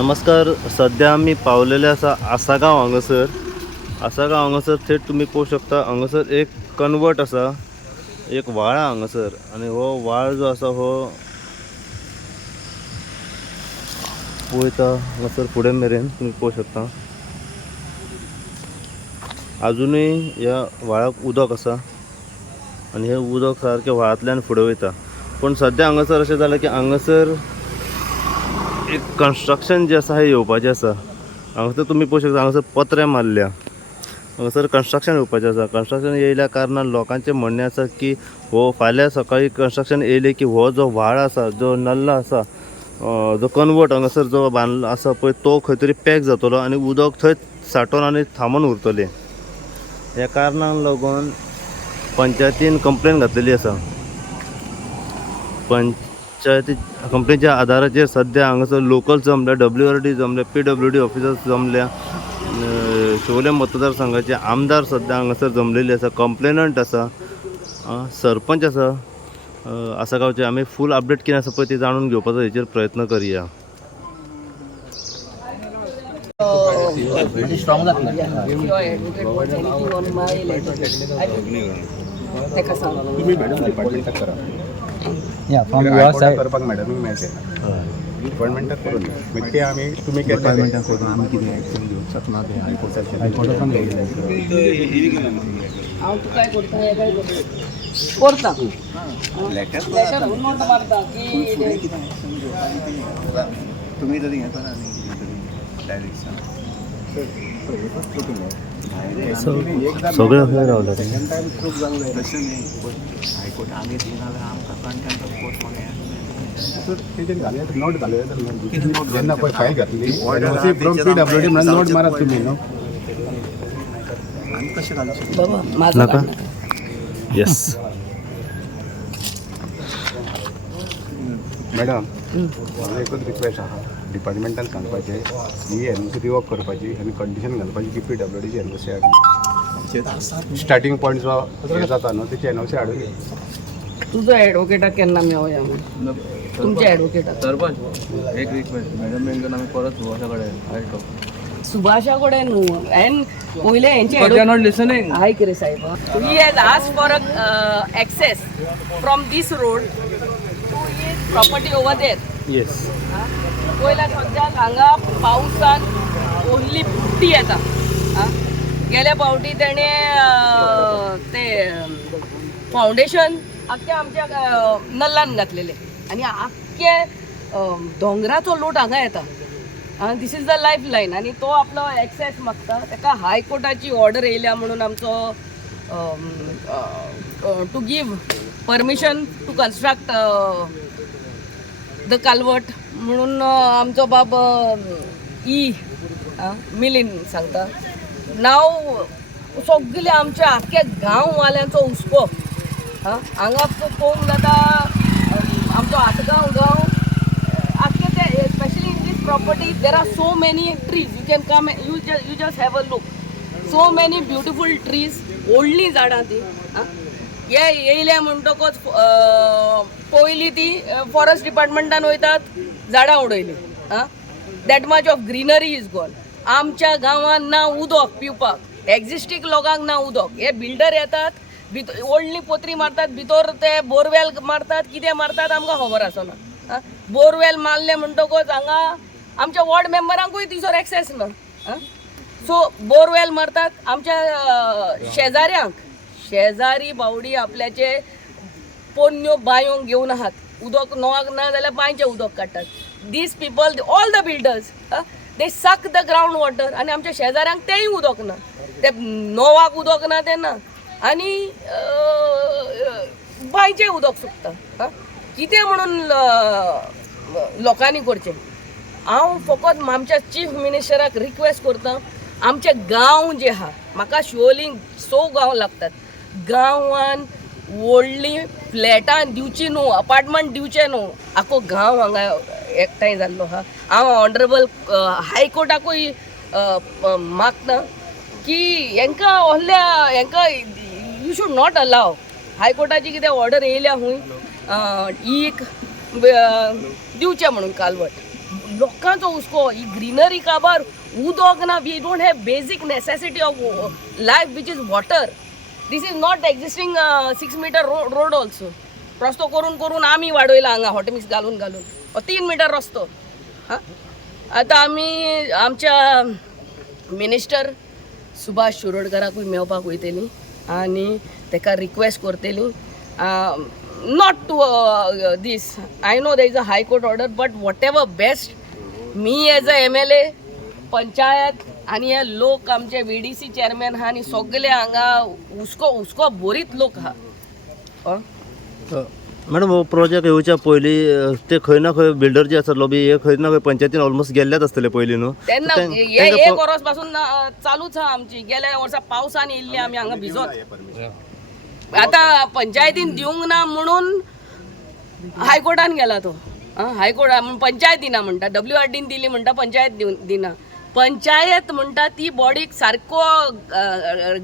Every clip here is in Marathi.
नमस्कार. सध्या आम्ही पावलेले आसागांव हांगासर थेट तुम्ही पळोवंक शकता. हांगासर एक कन्वर्ट आसा, एक व्हाळ हांगासर, आणि हो व्हाळ जो आसा हो वयता हांगासर फुडें मेरेन तुम्ही पळोवंक शकता. अजूनय ह्या व्हाळाक उदक आसा आणि हे उदक सारकें व्हाळांतल्यान फुडें वयता. पण सध्या हांगासर अशें जालें की हांगासर एक कन्स्ट्रक्शन जे आसा हे येवपाचें आसा. हांगासर तुमी पळोवंक शकता हांगासर पत्रे मारल्या. हांगासर कन्स्ट्रक्शन येवपाचें आसा. कन्स्ट्रक्शन येयल्या कारणान लोकांचें म्हणणें आसा की हो फाल्यां सकाळी कन्स्ट्रक्शन येयलें की हो जो व्हाळ आसा, जो नल्ला आसा, जो कन्वर्ट हांगासर जो बांदलो आसा पळय, तो खंय तरी पॅक जातलो आनी उदक थंय सांठोवन आनी थांबून उरतलें. ह्या कारणाक लागून पंचायतीन कंप्लेन घातलेली आसा. पंचायती कंप्लेनीच्या आदाराचेर सध्या हांगासर लोकल जमल्या, WRD जमल्या, PWD ऑफिसर्स जमल्या, शिवोले मतदारसंघाचे आमदार सध्या हांगासर जमलेले आसा, कंप्लेनंट आसा, सरपंच आसा आसागांवचे. आमी फूल अपडेट कितें आसा पळय ती जाणून घेवपाचो हेचेर प्रयत्न करुया. या फ्रॉम युअर साइड करपाक मॅडम मेळचे डिपार्टमेंटाक करून मागीर ते आमी तुमी डिपार्टमेंटाक करून आमी कितें एक्शन घेवंक शकना ते हायकोर्टान घेतलें. हांव तुका काय करता हे काय करता लेटर नोट मारता की तुमी तरी हें करा न्ही डायरेक्शन सगळें खंय रावला ते. सेकंड टायम प्रूफ जावंक जाय तशें न्ही. हायकोर्ट आमी ती नाल्यार आमकां कंटेंट ऑफ कोर्ट म्हणून तेजेर घालया नोट घालया. जेन्ना पळय फायल घातली फ्रॉम PWD म्हणून नोट मारात तुमी न्हू. आमी कशें घालूं बाबा माझं नका. येस मॅडम, म्हाका एकूच रिक्वेस्ट आहा डिपार्टमेंटान सांगपाचें ही एनओसी रिवोक करपाची आनी कंडिशन घालपाची की PWDची एनओसी हाड. स्टार्टींग पॉयंट जो हे जाता न्हू तेची एनओसी हाडून. तुझं ॲडव्होकेटाक केन्ना मेळोया तुमच्या ॲडव्होकेटाक सरपंच एक रिक्वेस्ट मॅडम मेळून आमी परत सुभाषा कडेन आयटो सुभाषा कडेन न्हू हांवें पयले हेंचे But they are not listening. आयक रे साहेब, he has asked for access from this road to his property over there. Yes पयला सद्याक हांगा पावसान व्हडली बुट्टी येता. गेल्या फावटी तेणे ते फावंडेशन आख्या आमच्या नल्लान घातलेले आनी आख्खे दोंगराचो लोट हांगा येता. This is the life line आनी तो आपलो एक्सेस मागता. ताका हायकोर्टाची ऑर्डर येयल्या म्हणून आमचो to give permission to construct the culvert म्हणून आमचो बाब मिलिंद सांगता. नाव सगळे आमच्या आख्या गांववाल्यांचो हुस्को हांगा पळोवंक जाता. आमचो आसगांव गांव आख्खे ते specially in this property there are so many trees. You can come you just have a look. So many beautiful trees, व्हडलीं झाडां ती. हे येयले म्हणटकच पयलीं ती फॉरेस्ट डिपार्टमेंटान वयतात, झाडां उडयली. That much of greenery is gone. आमच्या गांवांत ना उदक पिवपाक, एक्झिस्टींग लोकांक ना उदक. हे बिल्डर येतात, व्हडली पोत्री मारतात, भितर ते बोरवेल मारतात, कितें मारतात आमकां खबर आसना. बोरवेल मारले म्हणटकच हांगा आमच्या वॉर्ड मेंबरांकूय तिसर एक्सेस ना. सो बोरवेल मारतात आमच्या शेजाऱ्यांक. शेजारी बावडी आपल्याचे पोन्न्यो बांयो घेवन आहात. उदक नोवाक ना जाल्यार बांयचें उदक काडटात. This people all the builders they suck the ground water आनी आमच्या शेजाऱ्यांक तेंय उदक ना. ते नोवाक उदक ना तेन्ना आनी बांयचें उदक सुकता. कितें म्हणून लोकांनी करचें. हांव फकत आमच्या चीफ मिनिस्टराक रिक्वेस्ट करता, आमचे गांव जे आहा, म्हाका शिवोलींक 100 गांव लागतात. गांवान व्हडली फ्लॅटां दिवची न्हू, अपार्टमेंट दिवचे न्हू. आख्खो गांव हांगा एकठांय जाल्लो आहा. हांव ऑनरेबल हायकोर्टाकूय मागता की हेंकां व्हडल्या हेंकां यू शूड नॉट अलाव. हायकोर्टाची कितें ऑर्डर येयल्या हूंय एक दिवचें म्हणून कालवट. लोकांचो हुस्को ही ग्रीनरी काबार उदक ना we don't have basic necessity of life which is water. This is not existing 6 metre road also. रस्तो करून करून आम्ही वाडयला हांगा हॉटमिक्स घालून 3 मीटर रस्तो. हां आतां आमी आमच्या मिनिस्टर सुभाष शिरोडकराकूय मेळपाक वयतलीं आनी ताका रिक्वेस्ट करतलीं not to this. I know there is a high court order but whatever best me as a MLA panchayat आनी हे लोक आमचे VDC चेअरमॅन आहा आनी सगळे हांगा हुस्को बोरीत लोक आहा. मॅडम हो प्रोजेक्ट येवच्या पयलीं ते खंय ना खंय बिल्डर जे आसा लॉबी हे खंय ना खंय पंचायतीन ऑलमोस्ट गेल्लेच आसतले पयलीं न्हू. तेन्ना हे 1 वर्स पासून चालूच आहा आमची. गेल्या वर्सा पावसान येयल्ली आमी हांगा भिजत. आतां पंचायतीन दिवंक ना म्हणून हायकोर्टान गेला तो. हायकोर्ट पंचायत दिना म्हणटा. WRDन दिली म्हणटा पंचायत दिना. पंचायत म्हणटा ती बॉडीक सारको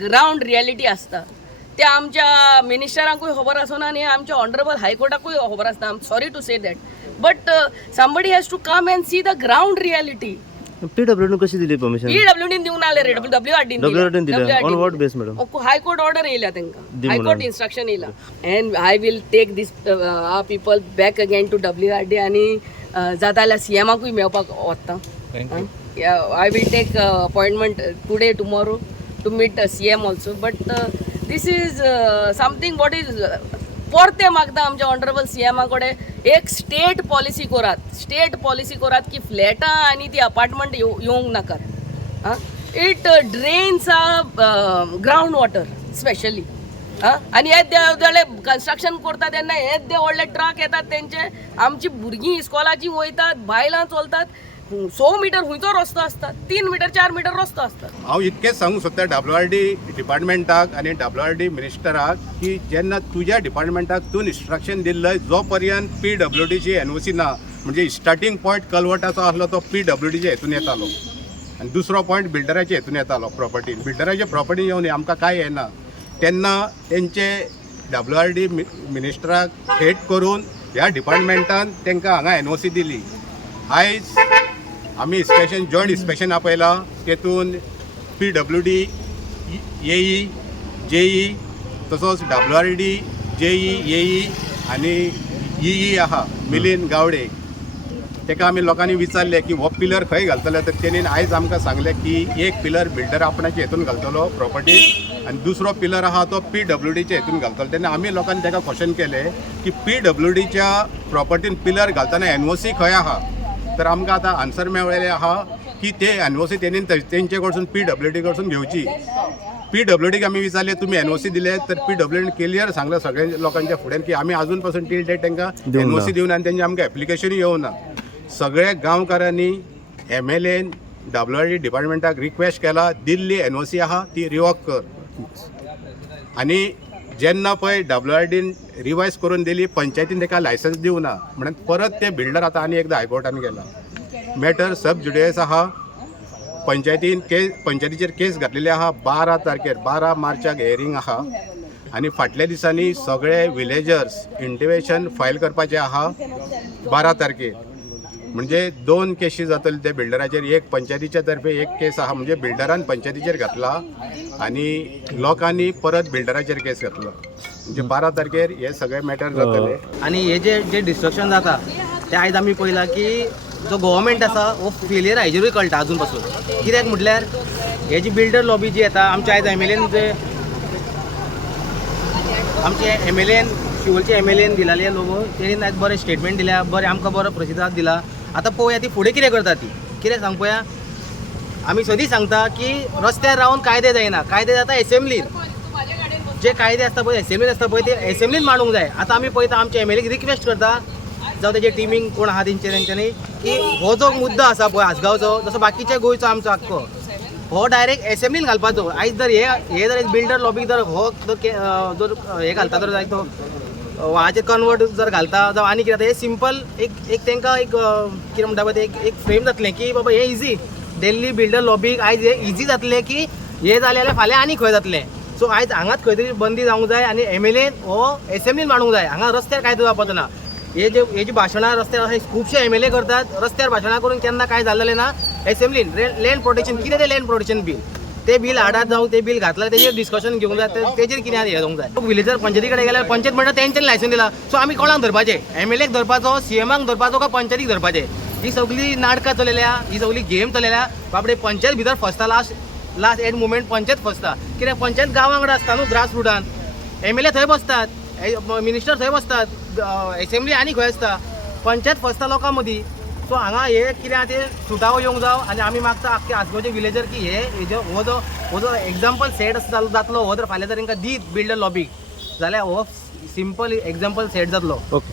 ग्राउंड रियलिटी आसता ते आमच्या मिनिस्टरांकूय खबर आसना आनी आमच्या ऑनरेबल हायकोर्टाकूय खबर आसना. I am sorry to say that but somebody has to come and see the ground reality. PWD कशी दिली परमिशन? PWDन दिवंक नाले रे. WRDन दिल्या. On what base madam? High court order येयल्या तांकां. हायकोर्ट इन्स्ट्रक्शन येयला and I will take this people back again to WRD आनी जाता जाल्यार CMाकूय मेळपाक वता. I will take appointment today, tomorrow to meet CM also. But this is something what is परते मागता आमच्या ऑनरेबल CMा कडेन एक स्टेट पॉलिसी करात की फ्लॅटां आनी ती अपार्टमेंट येवंक नाकात. It drains ground water specially. आनी हे कन्स्ट्रक्शन करता तेन्ना हे व्हडले ट्रक येतात तेंचे. आमची भुरगीं इस्कॉलाची वयतात बायलां चलतात. 100 मीटर हुंयचो रस्तो आसता. 3 मीटर 4 मीटर रस्तो आसता. हांव इतकेंच सांगूंक सोदता WRD डिपार्टमेंटाक आनी WRD मिनिस्टराक की जेन्ना तुज्या डिपार्टमेंटाक तूं इन्स्ट्रक्शन दिल्लें जो पर्यंत PWDची NOC ना म्हणजे स्टार्टींग पॉयंट कलवटाचो आसलो तो PWDचे हेतून येतालो आनी दुसरो पॉयंट बिल्डराचे हेतून येतालो. बिल्डराचे प्रॉपर्टी येवन आमकां कांय येना तेन्ना तेंचे WRD मिनिस्टराक हेट करून ह्या डिपार्टमेंटान तांकां हांगा NOC दिली. आयज आमी इन्स्पेक्शन जॉयंट इन्स्पेक्शन आपयलां तेतून PWD AE JE तसोच WRD JE AE आनी EE आहा मिलिंद गावडे. ताका आमी लोकांनी विचारले की हो पिलर खंय घालतले तर तेणी आयज आमकां सांगलें की एक पिलर बिल्डर आपणाचे हेतून घालतलो प्रॉपर्टी आनी दुसरो पिलर आहा तो PWDचे हेतून घालतलो. तेन्ना आमी लोकांनी ताका क्वेश्चन केलें की PWDच्या प्रॉपर्टीन पिलर घालतना NOC खंय आहा तर आमकां आतां आन्सर मेळ्ळेलें आहा की ते NOC तेणी तेंचे कडसून PWD कडसून घेवची. PWDक आमी विचारलें तुमी NOC दिले तर PWDन क्लियर सांगलें सगळ्या लोकांच्या फुड्यान की आमी आजून पासून टील डेट तांकां NOC दिवना आनी तेंचे आमकां एप्लिकेशनूय येवना. सगळे गांवकारांनी MLAन WRD डिपार्टमेंटाक रिक्वेस्ट केला दिल्ली NOC आहा ती रिवॉक कर. आनी जेन्ना पळय WRDन रिवायज करून दिली पंचायतीन ताका लायसन्स दिवना म्हणून परत ते बिल्डर आतां आनी एकदां हायकोर्टान गेला. मॅटर सब जुडियस आहा. पंचायतीचेर केस घातलेली आहा 12 तारखेर 12 मार्चाक हेअरिंग आहा आनी फाटल्या दिसांनी सगळे विलेजर्स इंटिमेशन फायल करपाचें आहा 12 तारखेर. म्हणजे 2 केसी जातले ते बिल्डराचेर. एक पंचायतीच्या तर्फे एक केस आहा म्हणजे बिल्डरान पंचायतीचेर घातला आनी लोकांनी परत बिल्डराचेर केस घातलो. म्हणजे 12 तारखेर हे सगळे मॅटर जातले. आणि हे जे डिस्ट्रक्शन जाता ते आयज आमी पळयला की जो गव्हर्मेंट आसा हो फेलियर हाजेरूय कळटा अजून पासून. कित्याक म्हटल्यार हे जी बिल्डर लॉबी जी येता आमच्या आयज MLAन जे आमचे MLAन शिवोलचे MLAन दिलेले लोक तेणी आयज बरें स्टेटमेंट दिल्या बरें आमकां बरो प्रतिसाद दिला. आतां पळोवया ती फुडें कितें करता ती कितें सांग पळोवया. आमी सदीं सांगता की रस्त्यार रावन कायदे जायना. कायदे जाता एसेंब्लीन. जे कायदे आसता पळय एसेंब्लीन आसता पळय ते एसेंब्लीन मांडूंक जाय. आतां आमी पळयता आमच्या MLAक रिक्वेस्ट करता जावं तेजे टिमींग कोण आहा तेंच्यांनी की हो जो मुद्दो आसा पळय आसगांवचो जसो बाकीच्या गोंयचो आमचो आख्खो हो डायरेक्ट एसेंब्लीन घालपाचो. आयज जर हे जर बिल्डर लॉबीक जर हो जर हे घालता जर जाय तो व्हाचे कन्वर्ट जर घालता जावं आनी कितें हे सिंपल एक तांकां एक कितें म्हणटा पळय एक फ्रेम जातलें की बाबा हे इजी. दिल्ली बिल्डर लॉबीक आयज हे इजी जातलें की हे जालें जाल्यार फाल्यां आनी खंय जातलें. सो आयज हांगाच खंय तरी बंदी जावंक जाय आनी MLAन हो एसेंब्लीन मांडूंक जाय. हांगा रस्त्यार कायदो जावपाचो ना. हे जी भाशणां रस्त्यार अशे खुबशे एम एल ए करतात, रस्त्यार भाशणां करून केन्ना काय जाल्लें ना. एसेंब्लीन लँड प्रोटेक्शन कितें तें लँड प्रोटेक्शन बील, ते बील हाडात जावं ते बील घातल्यार तेजेर डिस्कशन घेवंक जाय, तेजेर कितें हें जावंक जाय. विलेजर पंचायती कडेन गेल्यार पंचायत म्हणटा तेंच्यांनी लायसन दिला. सो आमी कोणाक धरपाचे, एम एल एक धरपाचो, सीएमाक धरपाचो काय पंचायतीक धरपाचे. ही सगळी नाटकां चलयल्या, ही सगळी गेम चलयल्या. बाबडे पंचायत भितर फसता लास्ट एंड मुमेंट पंचायत फसता. कित्याक पंचायत गांवा वांगडा आसता न्हू, ग्रास रुटान. एम एल ए थंय बसतात, मिनिस्टर थंय बसतात, एसेंब्ली आनी खंय आसता, पंचायत फसता लोकां मदीं. सो हांगा हे कितें आहा तें सुटावो येवंक जावो. आनी आमी मागता आख्खे आसगांवचे विलेजर की हो जो एग्जाम्पल सेट जातलो, हो जर फाल्यां जर तांकां दीत बिल्डर लॉबीक, जाल्यार हो सिंपल एग्जाम्पल सेट जातलो. ओके.